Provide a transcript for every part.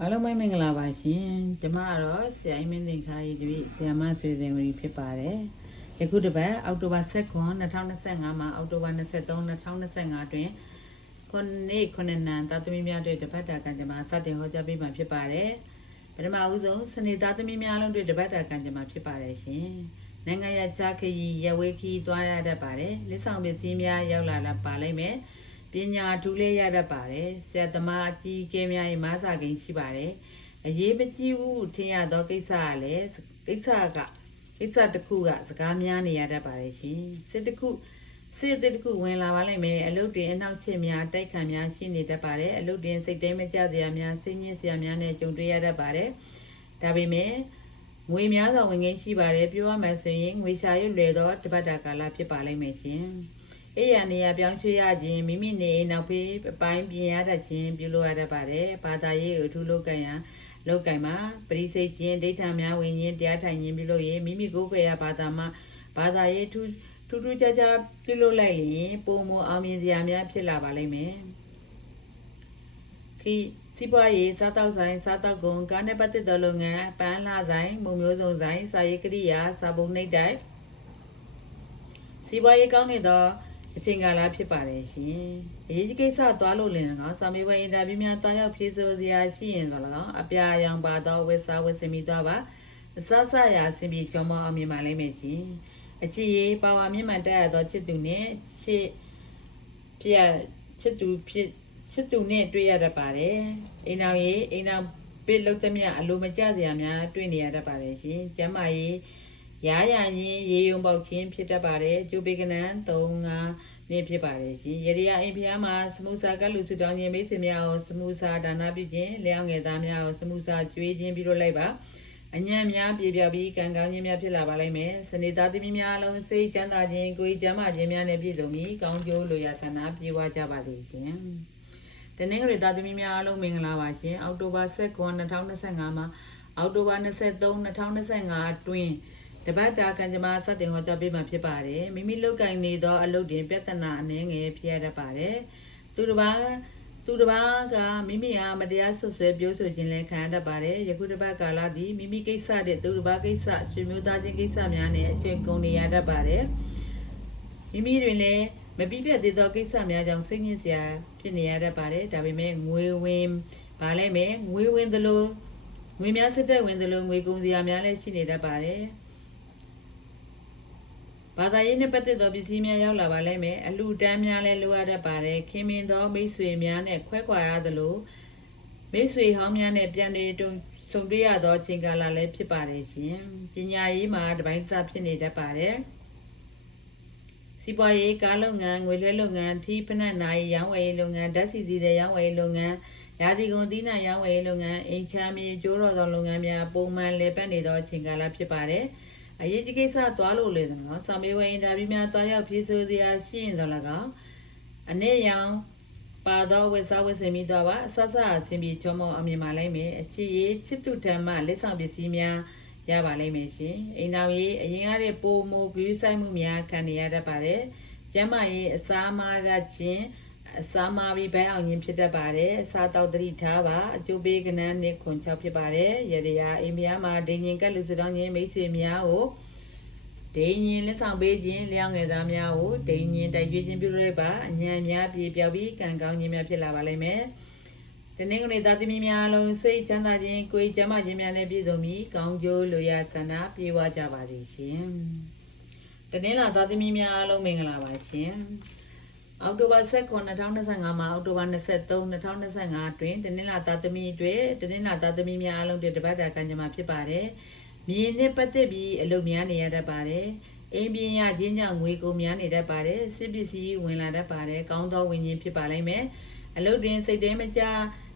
အားလုံးပဲမင်္ဂလာပါရှင်ကျမကတော့ဆရာကြီးမင်းသင်္ခါကြီးတပည့်ဆရာမဆွေစင်ဝီဖြစ်ပါတယ်ယခုတစ်ပတ်အောက်တိုဘာ16 2025မှာအောက်တိုဘာ23 2025တွင်ခုနှစ်ခုနှစ်နံသာသမီများတွေတပတ်တာကံကြမ္မာစတင်ဟောကြားပေးမှာဖြစ်ပါတယ်ပထမဦးဆုံးစနေသားသမီးများလုံးတွေတပတ်တာကံကြမ္မာဖြစ်ပါတယ်ရှင်နိုင်ငံရခြားခရီးရဝေးခီးသွားရတတ်ပါတယ်လက်ဆောင်ပစ္စည်းများရောက်လာလာပါလိမ့်မယ် ပညာထူးလေးရတတ်ပါတယ်ဆရာသမားအကြီးအကဲများရဲ့မဆာကိန်းရှိပါတယ်အရေးမကြီးဘူးထင်ရသောကိစ္စကလည်းကိစ္စကကိစ္စတစ်ခုကစကားများနေရတတ်ပါတယ်ရှင်စစ်တစ်ခုစစ်တစ်ခုဝင်လာပါလိမ့်မယ်အလုပ်တွေအနောက်ချစ်များတိုက်ခံများရှိနေတတ်ပါတယ်အလုပ်တွေစိတ်တဲမကြစရာများစိတ်ညစ်စရာများနဲ့ကြုံတွေ့ရတတ်ပါတယ်ဒါပေမဲ့ငွေများစွာဝင်ငင်းရှိပါတယ်ပြောရမယ်ဆိုရင်ငွေရှာရွလွယ်သောတပတ်တာကာလဖြစ်ပါလိမ့်မယ်ရှင် အေးရနေရပြောင်းရွှေ့ရခြင်းမိမိနေအိမ်နောက်ဖေးအပိုင်းပြင်ရတတ်ခြင်းပြုလုပ်ရတတ်ပါတယ်ဘာသာရေးကိုထူးလုပ်ကြရန်လောက်ကင်မှာပရိစိတ်ခြင်းဒိဋ္ဌာများဝင်ခြင်းတရားထိုင်ခြင်းပြုလုပ်ရင်မိမိကိုယ်ကိုယ်ရဘာသာမှာဘာသာရေးထူးထူးထူးခြားခြားပြုလုပ်လိုက်ရင်ပုံမအောင်မြင်စရာများဖြစ်လာပါလိမ့်မယ်ခိစီးပွားရေးစားတောက်ဆိုင်စားတောက်ကုန်ကားနဲ့ပတ်သက်သောလုပ်ငန်းပန်းလှဆိုင်မုံမျိုးစုံဆိုင်စာရေးကရိယာစာပုံနှိပ်တိုက်စီးပွားရေးကောင်းနေသော အချိန်ကာလဖြစ်ပါတယ်ရှင်။အရေးကြီးကိစ္စသွားလို့လင်ကောင်စာမေးပွဲအင်တာဗျူးများတားရောက်ဖြေဆိုစရာရှိရင်တော့၎င်းအပြာရောင်ပါသောဝက်စာဝက်စမီသွားပါအစစရာအစဉ်ပြေချုံမအောင်မြင်ပါလိမ့်မယ်ရှင်။အချစ်ရေးပါဝါမြင့်မှန်တက်ရသောချစ်သူနဲ့ချစ်ပြချစ်သူဖြစ်ချစ်သူနဲ့တွေ့ရတတ်ပါတယ်။အိမ်အောင်ရေးအိမ်အောင်ပစ်လုတ်သမျှအလိုမကျစရာများတွေ့နေရတတ်ပါတယ်ရှင်။ကျမ်းမာရေး ရာရရင်ရေယုံပေါက်ခြင်းဖြစ်တတ်ပါတယ်။ကျိုးပေကနန်း3 5နေ့ဖြစ်ပါတယ်ရှင်။ရေရီယာအိမ်ဖျားမှာစမှုစာကလူစုတောင်းခြင်းမိတ်ဆွေများကိုစမှုစာဒါနပြုခြင်းလျောင်းငယ်သားများကိုစမှုစာကျွေးခြင်းပြုလုပ်လိုက်ပါ။အညံ့များပြေပြောက်ပြီးကံကောင်းခြင်းများဖြစ်လာပါလိမ့်မယ်။စနေသားသမီးများအလုံးစိတ်ချမ်းသာခြင်းကိုယ်ကျမ်းမာခြင်းများနဲ့ပြည့်စုံပြီးကောင်းကျိုးလိုရာဆန္ဒပြေဝကြပါလိမ့်ရှင်။တနင်္ဂနွေသားသမီးများအလုံးမင်္ဂလာပါရှင်။အောက်တိုဘာ19 2025မှာအောက်တိုဘာ23 2025အတွင်း တပတ်တာကံကြမ္မာစတင်ဟောကြားပေးမှာဖြစ်ပါတယ်မိမိလုတ်ကင်နေသောအလုပ်တွင်ပြဿနာအနှဲငယ်ဖြစ်ရတတ်ပါတယ်သူတစ်ပါးသူတစ်ပါးကမိမိဟာမတရားဆွဆွဲပြောဆိုခြင်းလည်းခံရတတ်ပါတယ်ယခုတစ်ပတ်ကာလသည်မိမိကိစ္စတဲ့သူတစ်ပါးကိစ္စဆွေမျိုးသားချင်းကိစ္စများနဲ့အချိန်ကုန်နေရတတ်ပါတယ်မိမိတွင်လည်းမပြည့်ပြတ်သေးသောကိစ္စများကြောင့်စိတ်ညစ်စရာဖြစ်နေရတတ်ပါတယ်ဒါပေမဲ့ငွေဝင်ပါလဲမယ်ငွေဝင်သလိုငွေများစစ်တဲ့ဝင်သလိုငွေကုန်စရာများလည်းရှိနေတတ်ပါတယ် ဘာသာရေးနဲ့ပတ်သက်သောပစ္စည်းများရောက်လာပါလိမ့်မယ်အလှတန်းများလည်းလိုအပ်တတ်ပါတယ်ခင်မင်သောမိတ်ဆွေများနဲ့ခွဲခွာရသလိုမိတ်ဆွေဟောင်းများနဲ့ပြန်တွေတုံဆုံတွေ့ရသောအချိန်ကာလလည်းဖြစ်ပါတယ်ရှင်ပညာရေးမှာတပိုင်းစားဖြစ်နေတတ်ပါတယ်စီးပွားရေးကားလုပ်ငန်းငွေလွှဲလုပ်ငန်းထီးဖနက်နိုင်ရောင်းဝယ်ရေးလုပ်ငန်းဓာတ်ဆီစီတဲ့ရောင်းဝယ်ရေးလုပ်ငန်းရာသီကုန်သီးနှံရောင်းဝယ်ရေးလုပ်ငန်းအိမ်ချမ်းမြေကျိုးတော်သောလုပ်ငန်းများပုံမှန်လည်ပတ်နေသောအချိန်ကာလဖြစ်ပါတယ် အရေးကြီးကိစ္စသွားလို့လေတော့စာမေးပွဲအင်တာဗျူးများသွားရောက်ဖြေဆိုစရာရှိရင်တော့၎င်းအနေရောင်ပါတော့ဝက်စားဝက်စင်ပြီးတော့ပါအဆဆအချင်းပြီးချုံမအမြင်ပါလိမ့်မယ်အချစ်ရေးချစ်သူဓမ္မလက်ဆောင်ပစ္စည်းများရပါလိမ့်မယ်ရှင်အိမ်တော်ရေးအရင်ကတည်းပိုမိုဂရုစိုက်မှုများခံနေရတတ်ပါတယ်ကျမ်းမာရေးအစားမာရခြင်း အစာမာပြီးဘဲအောင်ရင်ဖြစ်တတ်ပါတယ်အစာတောက်တတိထားပါအကျိုးပေးကနန်းနဲ့ခွန်ချောက်ဖြစ်ပါတယ်ရရရာအိမ်မယားမှာဒိန်ရင်ကက်လူစတောင်းခြင်းမိတ်ဆွေများကိုဒိန်ရင်လက်ဆောင်ပေးခြင်းလျောင်းငယ်သားများကိုဒိန်ရင်တိုက်ကျွေးခြင်းပြုလုပ်လိုက်ပါအညံများပြေပြောက်ပြီးကံကောင်းခြင်းများဖြစ်လာပါလိမ့်မယ်တနင်္ဂနွေသားသမီးများလုံးစိတ်ချမ်းသာခြင်းကိုယ်ကျမ်းမာခြင်းများနဲ့ပြည့်စုံပြီးကောင်းကျိုးလိုရာဆန္ဒပြေဝကြပါစေရှင်တနင်္လာသားသမီးများအားလုံးမင်္ဂလာပါရှင် အောက်တိုဘာ16 2025မှာအောက်တိုဘာ23 2025အတွင်းတနင်္လာသားသမီးတွေတနင်္လာသားသမီးများအားလုံးတွေတပတ်တာကံကြမ္မာဖြစ်ပါတယ်။မြေနဲ့ပတ်သက်ပြီးအလုပ်များနေရတတ်ပါတယ်။အိမ်ပြင်ရခြင်းကြောင့်ငွေကုန်များနေတတ်ပါတယ်။စစ်ပစ္စည်းဝင်လာတတ်ပါတယ်။ကောင်းသောဝင်ခြင်းဖြစ်ပါလိမ့်မယ်။အလုပ်တွင်စိတ်ထဲမကြ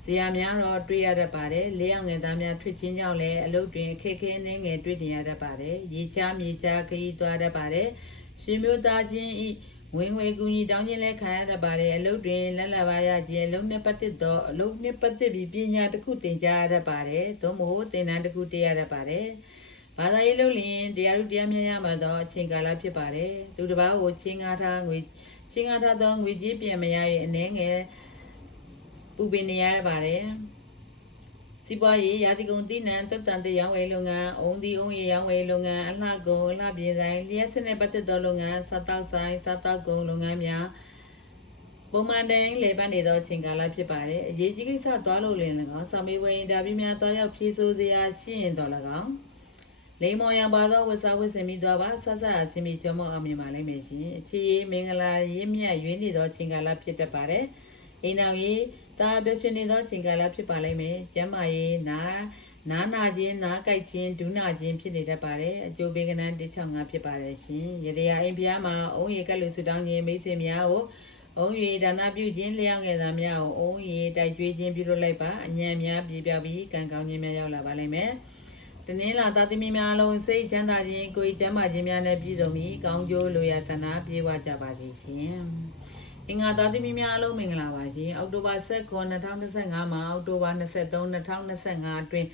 ဇရာများတော့တွေ့ရတတ်ပါတယ်။လေးအောင်ငယ်သားများထွေချင်းကြောင့်လည်းအလုပ်တွင်ခက်ခဲနေငယ်တွေ့နေရတတ်ပါတယ်။ရေချမြေချခရီးသွားတတ်ပါတယ်။ရှင်မျိုးသားချင်းဤ ဝင်ငွေကူညီတောင်းခြင်းလဲခံရတတ်ပါတယ်အလုပ်တွင်လက်လာပါရခြင်းအလုပ်နဲ့ပတ်သက်သောအလုပ်နဲ့ပတ်သက်ပြီးပညာတစ်ခုသင်ကြားရတတ်ပါတယ်သို့မဟုတ်သင်တန်းတစ်ခုတက်ရတတ်ပါတယ်ဘာသာရေးလုပ်လျင်တရားဥတရားများရမှာသောအချိန်ကာလဖြစ်ပါတယ်သူတစ်ပါးကိုချင်းကားထားငွေချင်းကားထားသောငွေကြေးပြန်မရရင်အနှဲငယ်ပူပင်နေရပါတယ် စစီးပွားရေးရာသီကုန်သီးနှံတက်တန်တရောင်းဝယ်လုပ်ငန်းအုံဒီအုံရေရောင်းဝယ်လုပ်ငန်းအလှကုန်အလှပြေဆိုင်လျှက်စနစ်ပတ်သက်သောလုပ်ငန်းစားတောက်ဆိုင်စားတောက်ကုန်လုပ်ငန်းများပုံမှန်တိုင်းလေပတ်နေသောအချိန်ကာလဖြစ်ပါတယ်အရေးကြီးကိစ္စသွားလို့လင်၎င်းစာမေးပွဲအင်တာဗျူးများတွားရောက်ဖြေဆိုစရာရှိရင်တော်၎င်းလိမ္မော်ရံပါသောဝတ်စားဝတ်ဆင်ပြီးသွားပါဆက်ဆက်အစီအမီကျော်မောအောင်မြင်ပါလိမ့်မယ်ရှင်အခြေရေးမင်္ဂလာရင်းမြတ်ရွေးနေသောအချိန်ကာလဖြစ်တတ်ပါတယ်အိမ်တော်ရေး တာပြည့်ရှင်နေသောချိန်ကာလဖြစ်ပါလိမ့်မယ်။ကျမ်းမာရေးနာနာနာခြင်းနာကြိုက်ခြင်းဒုနာခြင်းဖြစ်နေတတ်ပါတယ်။အကျိုးပေးကနန်း165ဖြစ်ပါတယ်ရှင်။ရတရားအိမ်ဖျားမှာအုံးရီကက်လူဆူတောင်းခြင်းမိတ်ဆွေများကိုအုံးရီဒါနာပြုခြင်းလျောင်းငယ်သားများကိုအုံးရီတိုက်ကျွေးခြင်းပြုလုပ်လိုက်ပါအညံများပြေပြောက်ပြီးကံကောင်းခြင်းများရောက်လာပါလိမ့်မယ်။တနင်္လာသားသမီးများအလုံးစိတ်ချမ်းသာခြင်းကိုယ်ကျမ်းမာခြင်းများနဲ့ပြည့်စုံပြီးကောင်းကျိုးလိုရာဆန္ဒပြေဝကြပါစေရှင်။ အင်္ဂါသားသမီးများအားလုံးမင်္ဂလာပါရှင်အောက်တိုဘာ16 2025မှာအောက်တိုဘာ23 2025အတွင်း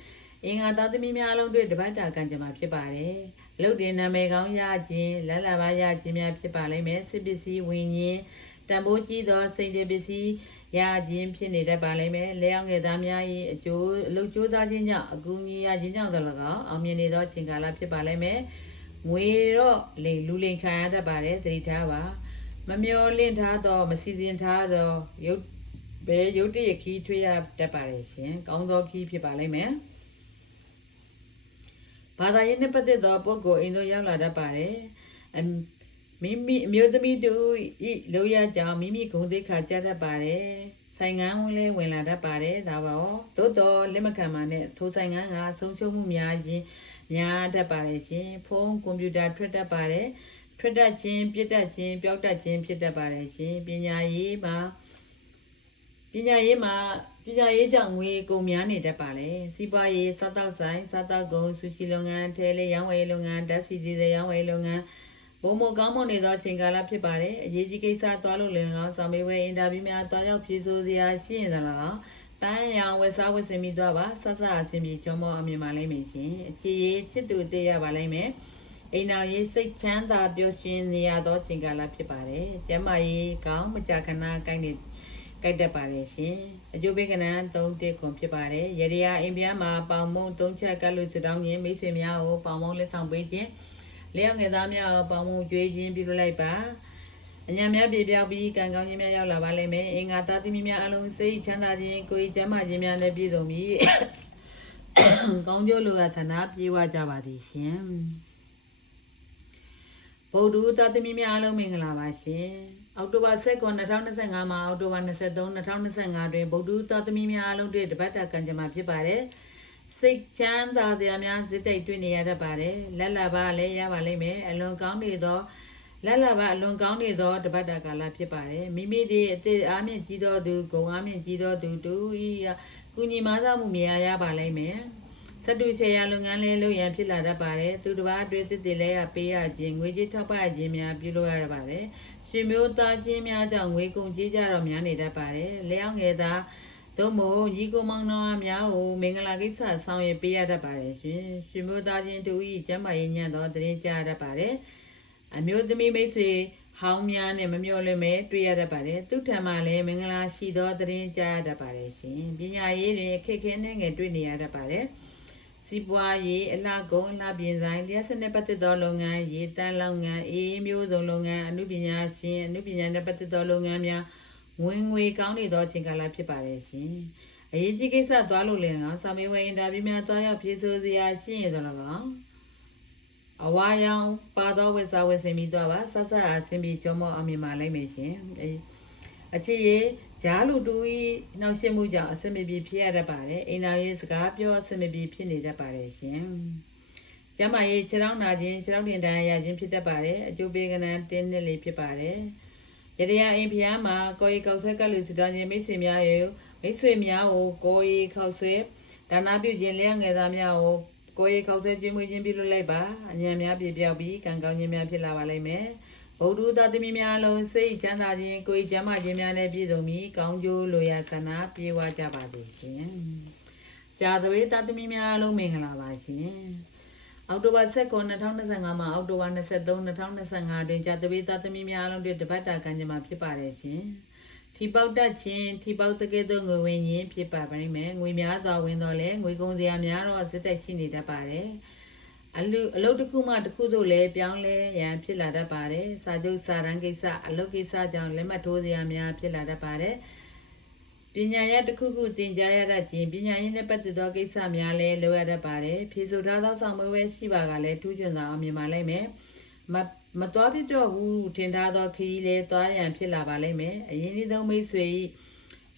အင်္ဂါသားသမီးများအားလုံးတွေ့တပတ်တာကံကြမ္မာဖြစ်ပါတယ်လုတ်တင်နာမည်ကောင်းရခြင်းလက်လာပါရခြင်းများဖြစ်ပါလိမ့်မယ်စစ်ပစ္စည်းဝิญဉ်တံပိုးကြီးသောစိတ်တပစ္စည်းရခြင်းဖြစ်နေတတ်ပါလိမ့်မယ်လဲအောင်ငယ်သားများ၏အကျိုးအလုပ်ကြိုးစားခြင်းကြောင့်အကူအညီရခြင်းကြောင့်လည်းကောင်းအောင်မြင်နေသောအချိန်ကာလဖြစ်ပါလိမ့်မယ်ငွေတော့လေလူလိန်ခံရတတ်ပါတယ်သတိထားပါ မမျောလင့်ထားတော့မစီစဉ်ထားတော့ရုပ်ဘယ်ရုပ်တရက်ခီးထွေးရတတ်ပါလေရှင်ကောင်းသောခီးဖြစ်ပါလိမ့်မယ်ဘာသာရေးနဲ့ပတ်သက်သောပုဂ္ဂိုလ်အိမ်သို့ရောက်လာတတ်ပါတယ်အမမိမိအမျိုးသမီးတို့ဤလောရကြောင့်မိမိဂုဏ်သိက္ခာကျတတ်ပါတယ်ဆိုင်ငန်းဝင်လဲဝင်လာတတ်ပါတယ်ဒါပါရောသို့တော်လက်မခံပါနဲ့ထိုဆိုင်ငန်းကဆုံးရှုံးမှုများခြင်းများတတ်ပါတယ်ရှင်ဖုန်းကွန်ပျူတာထွက်တတ်ပါတယ် ထွက်တတ်ခြင်းပြစ်တတ်ခြင်းပျောက်တတ်ခြင်းဖြစ်တတ်ပါတယ်ရှင်ပညာရေးမှာပညာရေးမှာပညာရေးကြောင့်ငွေကုန်များနေတတ်ပါလေစီးပွားရေးစားတောက်ဆိုင်စားတောက်ကုန်ဆူရှီလုပ်ငန်းထဲလေရောင်းဝယ်ရေးလုပ်ငန်းဓာတ်ဆီစီစရောင်းဝယ်ရေးလုပ်ငန်းဘုံမကောင်းမွန်နေသောအချိန်ကာလဖြစ်ပါတယ်အရေးကြီးကိစ္စသွားလို့လည်းကောင်းဆောင်မေးပွဲအင်တာဗျူးများတွားရောက်ဖြေဆိုစရာရှိရင်လည်းကောင်းပန်းရောင်ဝယ်စားဝယ်စင်ပြီးသွားပါဆက်ဆက်အဆင်ပြေကြောမောအမြင်ပါလိမ့်မယ်ရှင်အခြေရေးချစ်တူတည့်ရပါလိမ့်မယ် အိမ်တော်ရေးစိတ်ချမ်းသာပျော်ရွှင်နေရသောချိန်ကာလဖြစ်ပါတယ်။ကျမ်းမာရေးကောင်းမကြခဏကိုက်နေကိုက်တတ်ပါတယ်ရှင်။အကျိုးပေးကဏ္ဍ3တက်ခွန်ဖြစ်ပါတယ်။ရရအိမ်ပြားမှာပေါင်မုံ3ချက်ကလူစတောင်းခြင်းမိတ်ဆွေများကိုပေါင်မုံလက်ဆောင်ပေးခြင်းလျောက်ငယ်သားများကိုပေါင်မုံကျွေးခြင်းပြုလုပ်လိုက်ပါ။အညာများပြေပြောက်ပြီးကံကောင်းခြင်းများရောက်လာပါလိမ့်မယ်။အင်္ဂါသားသမီးများအလုံးစိတ်ချမ်းသာခြင်းကိုယ်ကျမ်းမာခြင်းများနဲ့ပြည့်စုံပြီးကောင်းကျိုးလိုရာဌာနပြေဝကြပါသည်ရှင်။ ဗုဒ္ဓသာသမီများအားလုံးမင်္ဂလာပါရှင်။အောက်တိုဘာ16 2025မှာအောက်တိုဘာ23 2025တွင်ဗုဒ္ဓသာသမီများအားလုံးတွေ့တပတ်တာကံကြမ္မာဖြစ်ပါတယ်။စိတ်ချမ်းသာစရာများစိတ်တိုက်တွေ့နေရတတ်ပါတယ်။လက်လာပါလည်းရပါလိမ့်မယ်။အလွန်ကောင်းနေသောလက်လာပါအလွန်ကောင်းနေသောတပတ်တာကာလဖြစ်ပါတယ်။မိမိတို့အသေးအားမြင့်ကြီးသောသူဂုံအားမြင့်ကြီးသောသူတူဤကုညီမဆမှုများရပါလိမ့်မယ်။ စတုဆေယလုပ်ငန်းလေးလုပ်ရန်ဖြစ်လာတတ်ပါတယ်သူတစ်ပါးအတွက်တစ်တည်လဲရပေးရခြင်းငွေကြေးထောက်ပံ့ခြင်းများပြုလုပ်ရတတ်ပါတယ်ရှင်မျိုးသားချင်းများကြောင့်ငွေကုန်ကြေးကြတော့များနေတတ်ပါတယ်လျောင်းငယ်သားသို့မဟုတ်ညီကိုမောင်နှမများကိုမင်္ဂလာကိစ္စဆောင်ရွက်ပေးရတတ်ပါတယ်ရှင်ရှင်မျိုးသားချင်းတို့ဤကျမ်းမာရေးညံ့သောတရင်ကြားရတတ်ပါတယ်အမျိုးသမီးမိတ်ဆွေဟောင်းများနဲ့မမျော်လင့်မဲတွေ့ရတတ်ပါတယ်သူထံမှလည်းမင်္ဂလာရှိသောတရင်ကြားရတတ်ပါတယ်ရှင်ပညာရေးတွင်အခက်အခဲနဲ့ငယ်တွေ့နေရတတ်ပါတယ် စီးပွားရေးအလှကုန်အလှပြင်ဆိုင်လျှက်စနစ်ပတ်သက်သောလုပ်ငန်းရေတန်းလုပ်ငန်းအေးမျိုးစုံလုပ်ငန်းအမှုပညာရှင်အမှုပညာနဲ့ပတ်သက်သောလုပ်ငန်းများဝင်ငွေကောင်းနေသောအချိန်ကာလဖြစ်ပါတယ်ရှင်။အရေးကြီးကိစ္စသွားလို့လည်းကောင်စာမေးပွဲအင်တာဗျူးများသွားရောက်ဖြေဆိုစရာရှိရင်တော့လည်းကောင်အဝါရောင်ပါသောဝက်စာဝက်စင်ပြီးသွားပါဆက်ဆက်အဆင်ပြေကြောမောအမြင်ပါလိမ့်မယ်ရှင်။အဲအချစ်ရေး ဂျားလူတူဤနှောက်ရှက်မှုကြောင့်အဆင်မပြေဖြစ်ရတတ်ပါတယ်။အိမ်တော်ရေးစကားပြောအဆင်မပြေဖြစ်နေတတ်ပါတယ်ရှင်။ကျမရေးခြေထောက်နာခြင်းခြေထောက်တင်တန်းရခြင်းဖြစ်တတ်ပါတယ်။အကျိုးပေးကနန်းတင်းနှစ်လေးဖြစ်ပါတယ်။ရတရာအိမ်ဖျားမှာကိုယ်ရီကောက်ဆွဲကလူစတောင်းခြင်းမိတ်ဆွေများရဲ့မိတ်ဆွေများကိုကိုယ်ရီခောက်ဆွဲဒါနာပြုခြင်းလျှငယ်သားများကိုကိုယ်ရီခောက်ဆွဲကျွေးမွေးခြင်းပြုလုပ်လိုက်ပါ။အញ្ញံများပြပြောက်ပြီးကံကောင်းခြင်းများဖြစ်လာပါလိမ့်မယ်။ ဗုဒ္ဓသာသမီများလုံးစိတ်ချမ်းသာခြင်းကိုယ်ကျမ်းမာခြင်းများနဲ့ပြည့်စုံပြီးကောင်းကျိုးလိုရာဆန္ဒပြေဝကြပါစေရှင်။ကြာသပတေးသာသမီများလုံးမင်္ဂလာပါရှင်။အောက်တိုဘာ16 2025မှာအောက်တိုဘာ23 2025တွင်ကြာသပတေးသာသမီများလုံးတွေ့တပတ်တာကံကြမ္မာဖြစ်ပါတယ်ရှင်။ထီပေါက်တတ်ခြင်းထီပေါက်တကဲ့သို့ငွေဝင်ခြင်းဖြစ်ပါပါလိမ့်မယ်ငွေများစွာဝင်တော့လဲငွေကုန်စရာများတော့စစ်တက်ရှိနေတတ်ပါတယ် အလူအလုပ်တစ်ခုမှတစ်ခုသို့လည်းပြောင်းလဲရန်ဖြစ်လာတတ်ပါတယ်စာချုပ်စာတမ်းကိစ္စအလုပ်ကိစ္စကြောင့်လက်မှတ်ထိုးစရာများဖြစ်လာတတ်ပါတယ်ပညာရတစ်ခုခုသင်ကြားရတတ်ခြင်းပညာရေးနဲ့ပတ်သက်သောကိစ္စများလည်းလိုအပ်တတ်ပါတယ်ဖြေဆိုထားသောဆောင်မွေးပဲရှိပါကလည်းထူးချွန်စွာအောင်မြင်ပါလိမ့်မယ်မမတော်ပြတော့ဘူးထင်ထားသောခရီးလည်းသွားရန်ဖြစ်လာပါလိမ့်မယ်အရင်ဒီသုံးမိတ်ဆွေ၏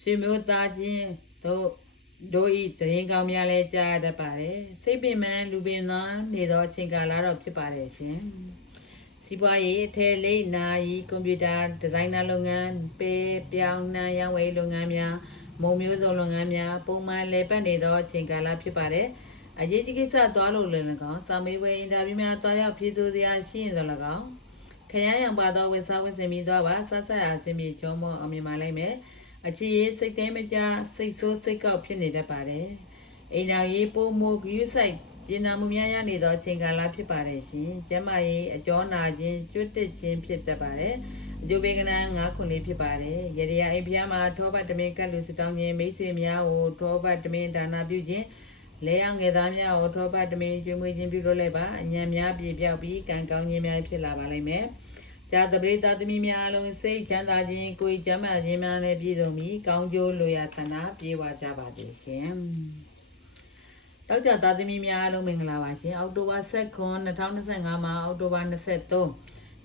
ဆွေမျိုးသားချင်းတို့ တို့ဤတရင်ကောင်းများလဲကြားရတတ်ပါတယ်စိတ်ပင်ပန်းလူပင်သောနေသောအချိန်ကာလတော့ဖြစ်ပါတယ်ရှင်စီးပွားရေးအထည်လိပ်နာယီကွန်ပျူတာဒီဇိုင်နာလုပ်ငန်းပေပြောင်းနှံရောင်းဝယ်လုပ်ငန်းများမုံမျိုးစုံလုပ်ငန်းများပုံမှန်လဲပတ်နေသောအချိန်ကာလဖြစ်ပါတယ်အရေးကြီးကိစ္စသွားလို့လည်း၎င်းစာမေးပွဲအင်တာဗျူးများတွားရောက်ဖြေဆိုစရာရှိရင်လည်း၎င်းခရမ်းရောင်ပါသောဝစ်စားဝစ်စင်ပြီးသွားပါဆက်ဆက်အားစင်ပြေချုံမောအောင်မြင်ပါလိမ့်မယ် အချီရေးစိတ်တဲမကြစိတ်ဆိုးစိတ်ကောက်ဖြစ်နေတတ်ပါတယ်အိမ်တော်ရေးပိုးမိုးဂယူးဆိုင်ကျင်နာမှုများရနေသောအချိန်ကာလဖြစ်ပါတယ်ရှင်ကျမရေးအကျော်နာခြင်းကျွတ်တက်ခြင်းဖြစ်တတ်ပါတယ်အကျိုးပေးကနန်း၅ခုလေးဖြစ်ပါတယ်ရေရအိမ်ဖျားမှာထောပတ်တမင်ကတ်လူစတောင်းခြင်းမိတ်ဆွေများကိုထောပတ်တမင်ဒါနာပြုခြင်းလဲအောင်ငယ်သားများကိုထောပတ်တမင်ကျွေးမွေးခြင်းပြုလုပ်လိုက်ပါအညံများပြေပြောက်ပြီးကံကောင်းခြင်းများဖြစ်လာပါလိမ့်မယ် ဇာတပရိသတ်သမီးများအလုံးစိတ်ချမ်းသာခြင်းကိုယ်ကျမ်းမာခြင်းများနဲ့ပြည့်စုံပြီးကောင်းကျိုးလိုရာသနာပြေဝကြပါစေရှင်။တောက်ကြသားသမီးများအလုံးမင်္ဂလာပါရှင်။အောက်တိုဘာ16 2025မှာအောက်တိုဘာ23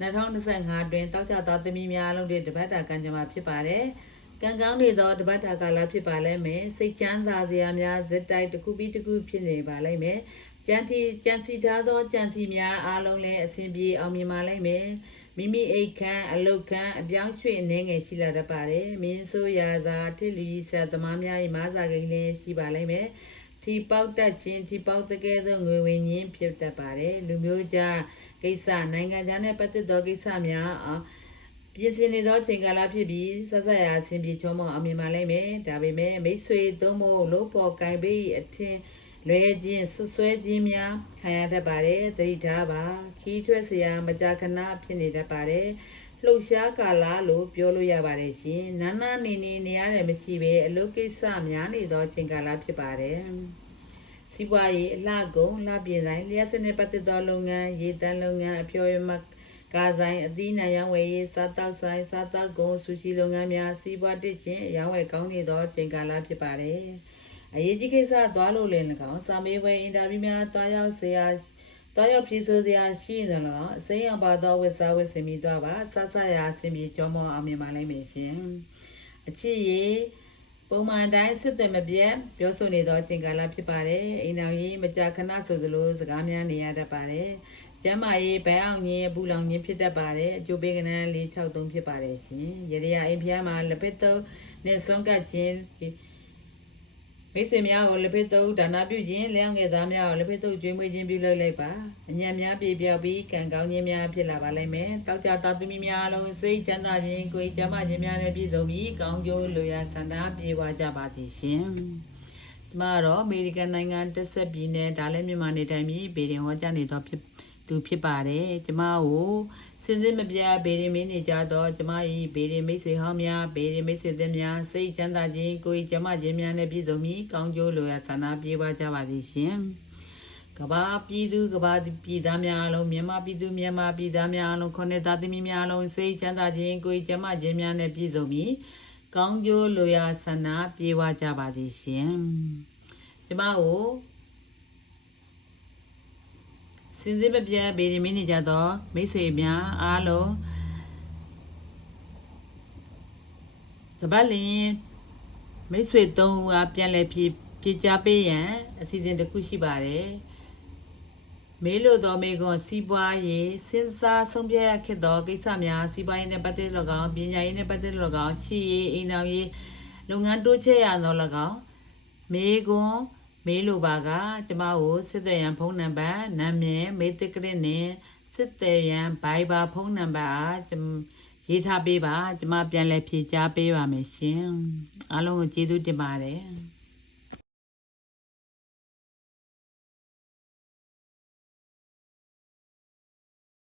2025တွင်တောက်ကြသားသမီးများအလုံးတွေတပတ်တာကံကြမ္မာဖြစ်ပါတယ်။ကံကောင်းနေသောတပတ်တာကာလဖြစ်ပါလိမ့်မယ်။စိတ်ချမ်းသာစရာများဇက်တိုက်တစ်ခုပြီးတစ်ခုဖြစ်နေပါလိမ့်မယ်။ကြံစီကြံစီထားသောကြံစီများအားလုံးလည်းအစဉ်ပြေအောင်မြင်ပါလိမ့်မယ်။ မိမိအိတ်ခမ်းအလုတ်ခမ်းအပြောင်းရွှေ့အနေငယ်ရှိလာတတ်ပါတယ်။မင်းဆိုးရာသာထိလူကြီးဆက်သမားများ၏မားစာကိန်းလည်းရှိပါလိမ့်မယ်။ထီပေါက်တက်ခြင်းထီပေါက်တကယ်သောငွေဝင်ခြင်းဖြစ်တတ်ပါတယ်။လူမျိုးကြားကိစ္စနိုင်ငံခြားနဲ့ပတ်သက်သောကိစ္စများအောင်ပြင်ဆင်နေသောချိန်ကာလဖြစ်ပြီးဆက်ဆက်ရာအစဉ်ပြေချောမောအောင်မြင်ပါလိမ့်မယ်။ဒါပေမဲ့မိတ်ဆွေသုံးဖို့လို့ပေါ်ကင်ပေးအထင် လွဲခြင်းဆွဆွဲခြင်းများခံရတတ်ပါတယ်သတိထားပါခီးထွက်စရာမကြာခဏဖြစ်နေတတ်ပါတယ်လှုပ်ရှားကာလလို့ပြောလို့ရပါတယ်ရှင်နာနာနေနေနေရတယ်မရှိပဲအလုပ်ကိစ္စများနေသောချိန်ကာလဖြစ်ပါတယ်စီးပွားရေးအလှကုန်လှပြင်ဆိုင်လျှက်စနစ်ပတ်သက်သောလုပ်ငန်းရေတန်းလုပ်ငန်းအဖျော်ရမကာဆိုင်အသီးနှံရောင်းဝယ်ရေးစားတောက်ဆိုင်စားတောက်ကုန်ဆူရှီလုပ်ငန်းများစီးပွားတစ်ခြင်းရောင်းဝယ်ကောင်းနေသောချိန်ကာလဖြစ်ပါတယ်။ အရေးကြီးကိစ္စသွားလို့လည်း၎င်းစာမေးပွဲအင်တာဗျူးများတွားရောက်စရာတွားရောက်ဖြေဆိုစရာရှိရင်လည်း၎င်းအစိမ်းအောင်ပါသောဝစ်စားဝစ်စင်ပြီးသွားပါဆဆရာအစင်ပြေကြောမောအောင်မြင်ပါလိမ့်မယ်ရှင်အချစ်ရေးပုံမှန်တိုင်းစစ်တယ်မပြတ်ပြောဆိုနေသောအချိန်ကာလဖြစ်ပါတယ်အိမ်တော်ကြီးမကြာခဏဆိုသလိုစကားများနေရတတ်ပါတယ်ကျမ်းမာရေးဘဲအောင်ကြီးပူလောင်ခြင်းဖြစ်တတ်ပါတယ်အကျိုးပေးကနန်း463ဖြစ်ပါတယ်ရှင်ရရအိမ်ဖျားမှာလက်ဖက်တုပ်နဲ့ဆွမ်းကပ်ခြင်း မိတ်ဆွေများကိုလက်ဖက်တုပ်ဒါနာပြုခြင်းလျောင်းငယ်သားများကိုလက်ဖက်တုပ်ကျွေးမွေးခြင်းပြုလုပ်လိုက်ပါအညံများပြေပြောက်ပြီးကံကောင်းခြင်းများဖြစ်လာပါလိမ့်မယ်တောက်ကြသားသမီးများအလုံးစိတ်ချမ်းသာခြင်းကိုယ်ကျမ်းမာခြင်းများနဲ့ပြည့်စုံပြီးကောင်းကျိုးလိုရာဆန္ဒပြေဝကြပါစေရှင်ကျမကတော့အမေရိကန်နိုင်ငံတက်ဆက်ပြည်နယ်ဒါလည်းမြန်မာနေတိုင်းပြည်ဗေဒင်ဟောကြားနေတော့ဖြစ် သူဖြစ်ပါတယ်ကျမကိုစင်စစ်မပြတ်ဗေဒင်မင်းနေကြတော့ကျမ၏ဗေဒင်မိတ်ဆွေဟောင်းများဗေဒင်မိတ်ဆွေသစ်များစိတ်ချမ်းသာခြင်းကိုယ်ကျမ်းမာခြင်းများနဲ့ပြည့်စုံပြီးကောင်းကျိုးလိုရာဆန္ဒပြေဝကြပါစေရှင်ကဘာပြည်သူကဘာပြည်သားများအလုံးမြန်မာပြည်သူမြန်မာပြည်သားများအလုံးခொနှစ်သားသမီးများအလုံးစိတ်ချမ်းသာခြင်းကိုယ်ကျမ်းမာခြင်းများနဲ့ပြည့်စုံပြီးကောင်းကျိုးလိုရာဆန္ဒပြေဝကြပါစေရှင်ကျမကို စင်စစ်မပြတ်ဗေဒီမင်းနေကြတော့မိတ်ဆွေများအားလုံးတပတ်လင်းမိတ်ဆွေသုံးဦးအားပြန်လည်ဖြည့်ဖြည့်ချပေးရန်အစီအစဉ်တစ်ခုရှိပါတယ်မေးလို့တော်မေကွန်စီးပွားရေးစဉ်းစားဆုံးဖြတ်ရခဲ့သောကိစ္စများစီးပွားရေးနဲ့ပတ်သက်လောကောင်ပညာရေးနဲ့ပတ်သက်လောကောင်ချီရေးအိမ်တော်ရေးလုပ်ငန်းတိုးချဲ့ရသောလောကောင်မေကွန် မေးလိုပါကကျမကိုစစ်သွယ်ရန်ဖုန်းနံပါတ်နာမည်မေးတက်ကရစ်နဲ့စစ်သွယ်ရန်ဘိုင်ဘာဖုန်းနံပါတ်အားကျမရေးထားပေးပါကျမပြန်လည်ဖြေကြားပေးပါမယ်ရှင်အားလုံးကိုကျေးဇူးတင်ပါတယ်